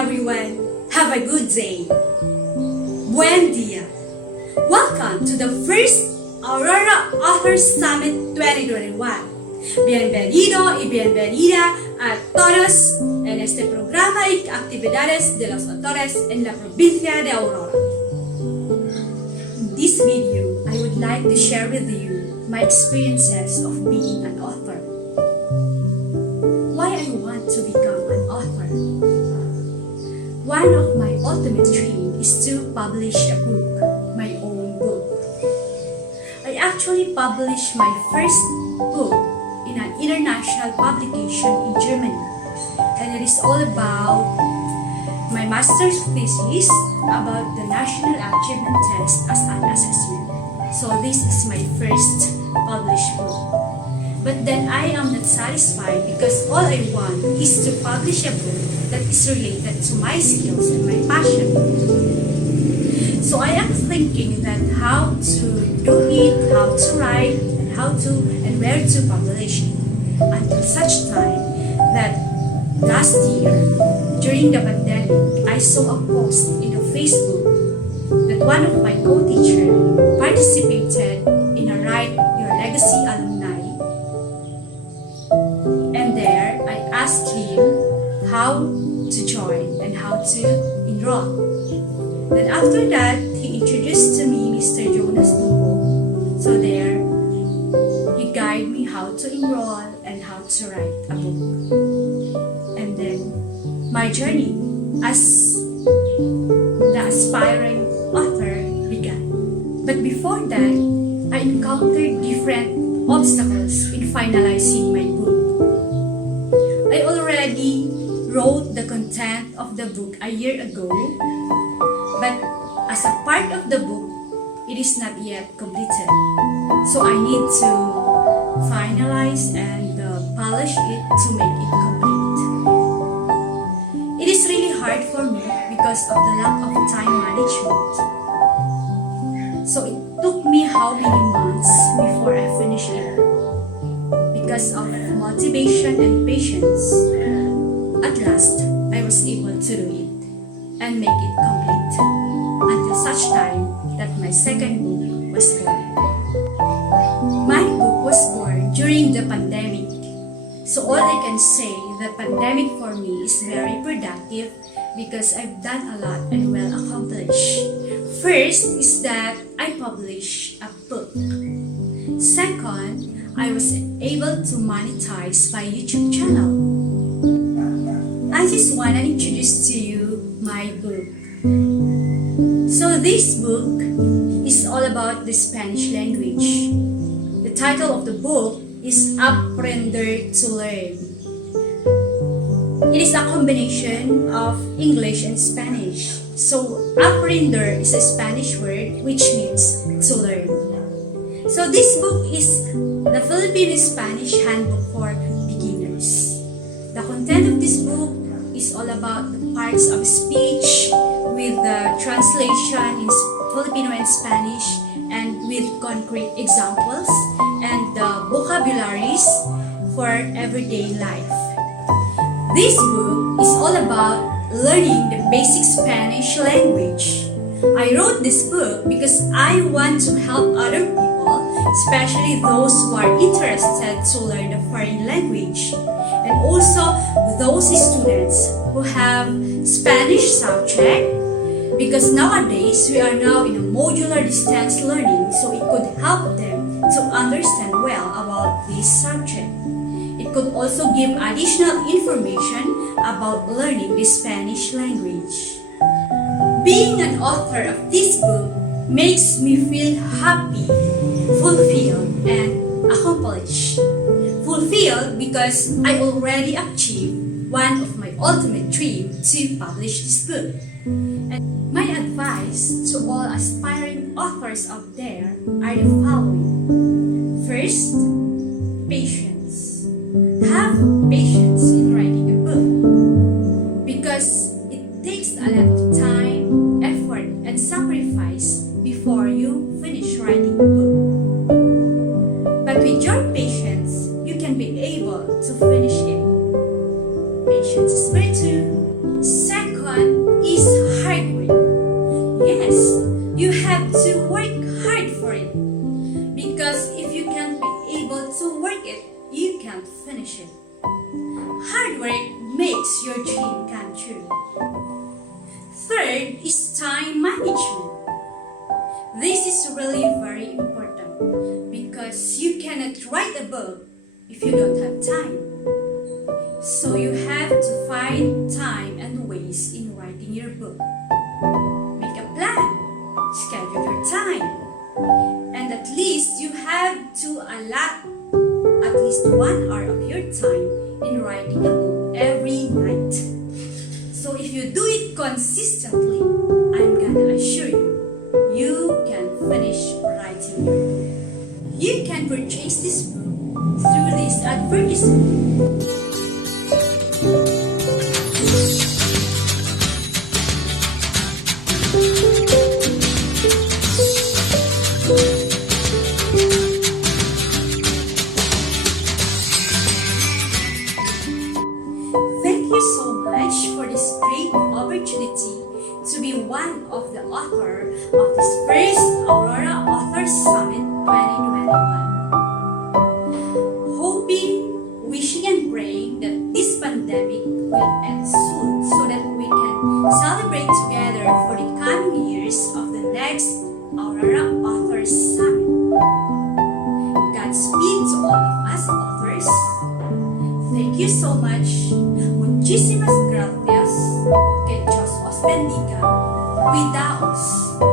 everyone. Have a good day. Buen dia. Welcome to the first Aurora Authors Summit 2021. Bienvenido y bienvenida a todos en este programa y actividades de los autores en la provincia de Aurora. In this video, I would like to share with you my experiences of being an author. Why I want to become an author. One of my ultimate dreams is to publish a book, my own book. I actually published my first book in an international publication in Germany, and it is all about my master's thesis about the National Achievement Test as an assessment. So this is my first published book. But then I am not satisfied because all I want is to publish a book that is related to my skills and my passion. So I am thinking that how to do it, how to write, and where to publish it. Until such time that last year, during the pandemic, I saw a post in a Facebook that one of my co-teachers participated in a Write Your Legacy alumni. And there, I asked him how to join and how to enroll. Then after that, he introduced to me Mr. Jonas Dupo. So there, he guided me how to enroll and how to write a book. And then, my journey as the aspiring author began. But before that, I encountered different obstacles in finalizing my book. I already wrote the content of the book a year ago, but as a part of the book, it is not yet completed. So I need to finalize and polish it to make it complete. It is really hard for me because of the lack of time management. So it took me how many months before I finished it? Because of motivation and patience. At last, I was able to do it and make it complete until such time that my second book was born. My book was born during the pandemic. So all I can say that pandemic for me is very productive because I've done a lot and well accomplished. First is that I published a book. Second, I was able to monetize my YouTube channel. I just want to introduce to you my book. So this book is all about the Spanish language. The title of the book is Aprender to Learn. It is a combination of English and Spanish. So aprender is a Spanish word which means to learn. So this book is the Filipino-Spanish Handbook for beginners. The content of this book is all about the parts of speech with the translation in Filipino and Spanish and with concrete examples and the vocabularies for everyday life. This book is all about learning the basic Spanish language. I wrote this book because I want to help other people, especially those who are interested to learn a foreign language, and also those students who have Spanish subject, because nowadays we are now in a modular distance learning, so it could help them to understand well about this subject. It could also give additional information about learning the Spanish language. Being an author of this book makes me feel happy, fulfilled, and accomplished. Fulfilled because I already achieved one of my ultimate dreams to publish this book. And my advice to all aspiring authors out there are the following. First, patience. Have patience in writing a book because it takes a lot of time, effort, and sacrifice before you finish writing a book. But with your patience, you can be able to finish it. Patience is virtue. Second, Hard work makes your dream come true. Third is time management. This is really very important because you cannot write a book if you don't have time. So you have to find time and ways in writing your book. Make a plan, schedule your time, and at least you have to allot at least 1 hour of your time in writing a book every night. So if you do it consistently, I'm gonna assure you, you can finish writing your book. You can purchase this book through this advertisement. Thank you so much for this great opportunity to be one of the author of this first Aurora Author Summit 2021. Hoping, wishing and praying that this pandemic will end soon so that we can celebrate together for the coming years of the next Aurora Author Summit. Godspeed to all of us authors. Thank you so much. Muchísimas gracias. Que Dios os bendiga. Cuidaos.